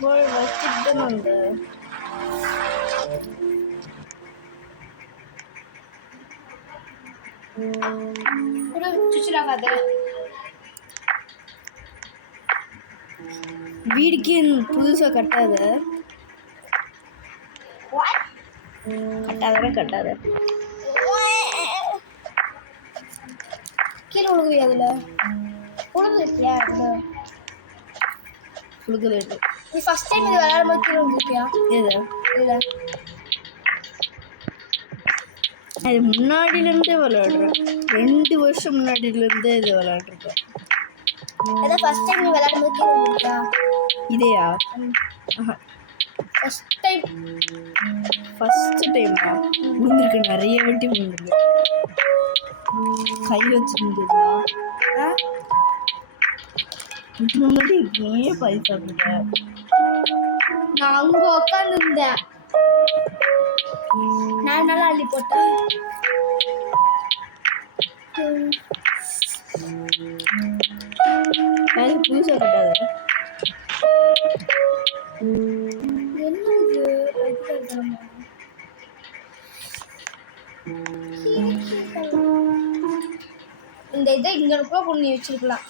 போய் வச்சுட்டு வந்து வீடுக்கு புதுசா கட்டாத கட்டாத கீழே உழுகுவி அதுல உழுந்துருக்கியா உழுகுது நீ ஃபர்ஸ்ட் டைம் இது விளையாடும் போது கீழே உழுந்துருக்கியா எது இல்லை அது முன்னாடியிலேருந்தே விளையாடுறேன் 2 வருஷம் முன்னாடியிலேருந்தே இது விளையாடுறேன் அதான் ஃபர்ஸ்ட் டைம் நீ விளையாடும் போது கீழே உழுந்துருக்கியா இதையா ஃபர்ஸ்ட் டைம் விழுந்திருக்கு நிறைய வாட்டி விழுந்திருக்கு கை வச்சுருந்ததா இதுக்கு முன்னாடி நீயே பறி சாப்பிட்ட நான் அங்கே உட்காந்துருந்தேன் நான் நல்லா அள்ளி போட்டேன் புதுசாக கட்டாத இந்த இதை இங்கே கூட கொண்டு வச்சிருக்கலாம்